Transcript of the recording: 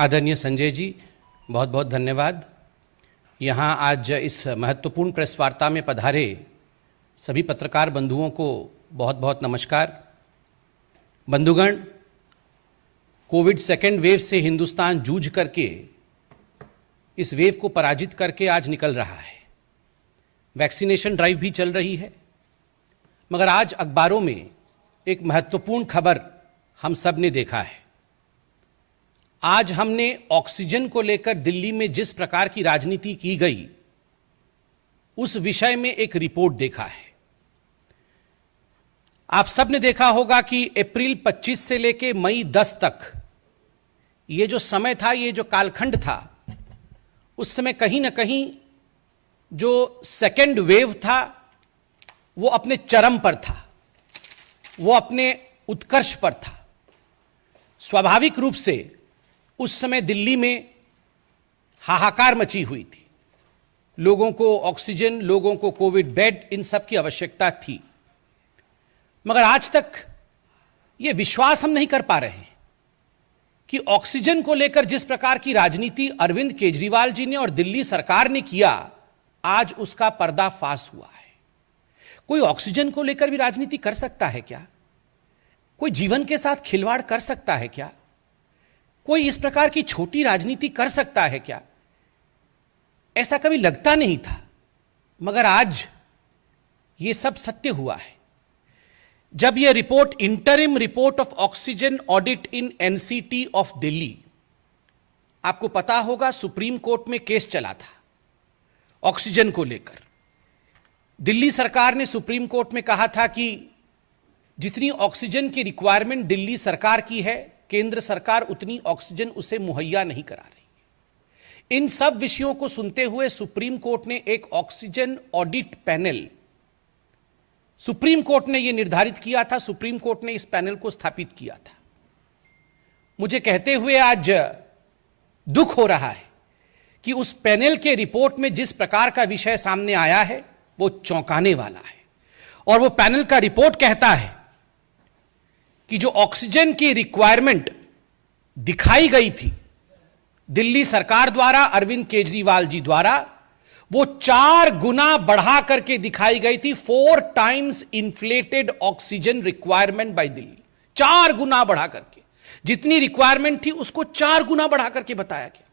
आदरणीय संजय जी, बहुत बहुत धन्यवाद। यहाँ आज इस महत्वपूर्ण प्रेस वार्ता में पधारे सभी पत्रकार बंधुओं को बहुत बहुत नमस्कार। बंधुगण, कोविड सेकेंड वेव से हिंदुस्तान जूझ करके इस वेव को पराजित करके आज निकल रहा है। वैक्सीनेशन ड्राइव भी चल रही है, मगर आज अखबारों में एक महत्वपूर्ण खबर हम सब ने देखा है। आज हमने ऑक्सीजन को लेकर दिल्ली में जिस प्रकार की राजनीति की गई, उस विषय में एक रिपोर्ट देखा है। आप सब ने देखा होगा कि अप्रैल 25 से लेकर मई 10 तक ये जो समय था, ये जो कालखंड था, उस समय कहीं ना कहीं जो सेकेंड वेव था वो अपने चरम पर था, वो अपने उत्कर्ष पर था। स्वाभाविक रूप से उस समय दिल्ली में हाहाकार मची हुई थी। लोगों को ऑक्सीजन, लोगों को कोविड बेड, इन सब की आवश्यकता थी। मगर आज तक यह विश्वास हम नहीं कर पा रहे हैं कि ऑक्सीजन को लेकर जिस प्रकार की राजनीति अरविंद केजरीवाल जी ने और दिल्ली सरकार ने किया, आज उसका पर्दाफाश हुआ है। कोई ऑक्सीजन को लेकर भी राजनीति कर सकता है क्या? कोई जीवन के साथ खिलवाड़ कर सकता है क्या? कोई इस प्रकार की छोटी राजनीति कर सकता है क्या? ऐसा कभी लगता नहीं था, मगर आज यह सब सत्य हुआ है। जब यह report, interim report of oxygen audit in NCT of Delhi, आपको पता होगा सुप्रीम कोर्ट में केस चला था ऑक्सीजन को लेकर। दिल्ली सरकार ने सुप्रीम कोर्ट में कहा था कि जितनी ऑक्सीजन की रिक्वायरमेंट दिल्ली सरकार की है, केंद्र सरकार उतनी ऑक्सीजन उसे मुहैया नहीं करा रही। इन सब विषयों को सुनते हुए सुप्रीम कोर्ट ने एक oxygen audit panel, supreme court ने यह निर्धारित किया था, सुप्रीम कोर्ट ने इस पैनल को स्थापित किया था। मुझे कहते हुए आज दुख हो रहा है कि उस पैनल के रिपोर्ट में जिस प्रकार का विषय सामने आया है वो चौंकाने वाला है। और वो पैनल का रिपोर्ट कहता है कि जो ऑक्सीजन की रिक्वायरमेंट दिखाई गई थी दिल्ली सरकार द्वारा, अरविंद केजरीवाल जी द्वारा, वो 4 गुना बढ़ा करके दिखाई गई थी। 4 times inflated oxygen requirement by Delhi. 4 गुना बढ़ा करके, जितनी रिक्वायरमेंट थी उसको 4 गुना बढ़ा करके बताया गया।